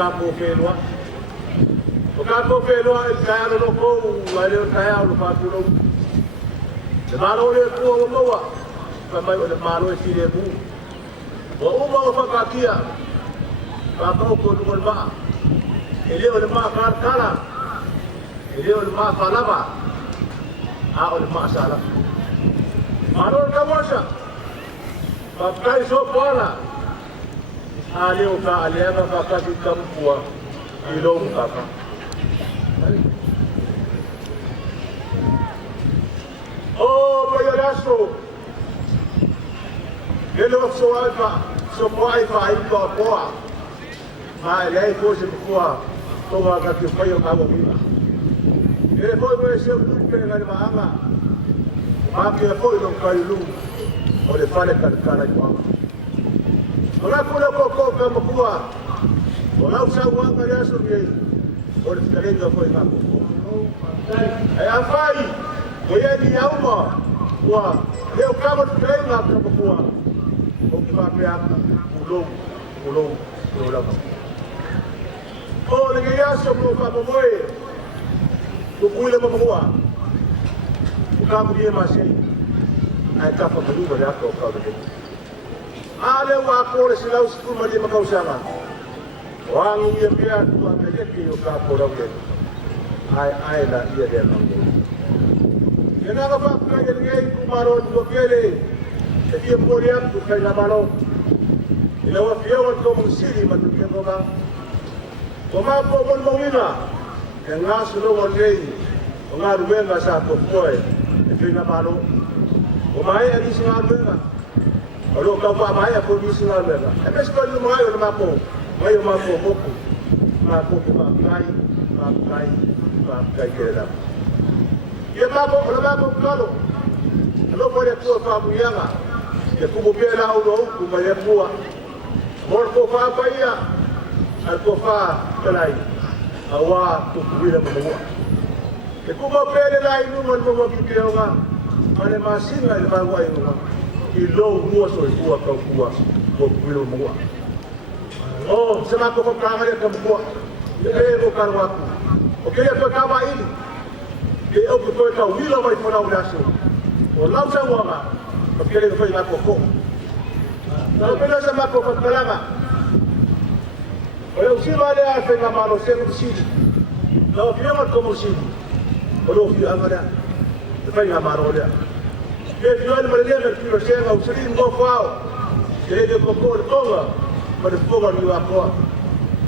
kapo felua. O kapo felua e kaya no ko wale o kaya o papulo. Le malo le ko o moa. Pa mai o le malo e tire bu. O uma o papakia. Pa ko ko no ba. Ele o le ma kala. Ele o le ma falava. A o le ma sala. Malo ka washa. Pa kai so pola. Ale o ka ale ma pa ka ki kampua. Ilo ka ka. Oh, bayaraso. Ele so alfa, so mai fa ipa poa. Mai lei coisa poa. Toma ka ki foi o ka mo viva. Ele foi mo se o tudo pela na anga. Ma que foi no cailu. O le fale ka cara igual. Ora kula ko ka mo poa. Ora usa wanga ya so bien. O le kalenga foi ka ko. Ai afai. Oye ni yauma. Wa, leo kama tukaenda kwa kwa. Ukipape hapa ulongo. Oh, le yaso kwa moe. Ukuile mwa. Ukamrie mashei. Ai kafa mduba yako kwa kwa. Ale wa kole sila usiku mali makausama. Wangu yepia kwa peleke yo kapo rawe. Ai la ia de nango. Yana ka pa ka ngai kumaro ko kele e ti moria ku kai na malo ila wa fio wa ko musiri man ke ko ka ko ma ko bon mo ina e nga su no wa nei o nga ru nga sa ko koe e fi na malo o mai e di singa benga o lo ka pa mai ko di singa benga e pe ko no mai o ma ko boku ma ko kai ke da ia mapo kalo alo pole tu fa muyanga e kubo pela o do ku mai bua mor ko fa paia al ko fa kalai awa tu kuila mo e kubo pele lai no mo ki keonga mane masinga le bagua ino ki lo bua so bua ka bua ko kuila mo oh sema ko ka ngale ka bua e ko karwa o ke ko ka ba ini ke o ko ka wila mai fona o laso o lausa wanga o ke le foi na koko na pena sa ma koko kalama o si vale a fe na mano se no si no fi ma como si o lo fi amara te fai na mano le ke yo el mare le ki o se ga usri ngo fao ke le koko tonga ma de foga ni wa ko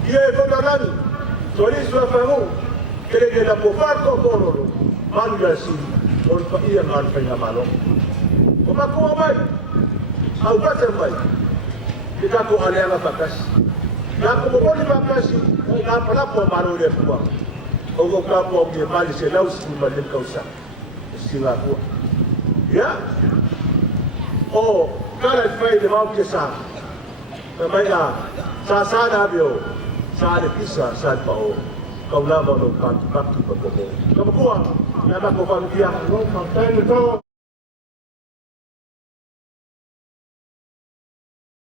ye ko na nani so li so fa mo ke le la po fa ko ko Manga si on pa iya ngan pa nga malo. Kung makuha bay, ang bater bay, kita ko alera bakas. Na kung mo ni bakas, na pala po malo le po. O ko ka po mi mali se laus ku malim kausa. Sila ko. Ya? O kala fay de mau ke sa. Kamay na sa na bio. Sa de pisa sa pa o. Kau lama no kan pakti pa ko. Kamu kuat, na ba ko pa biya no, pa tayo to.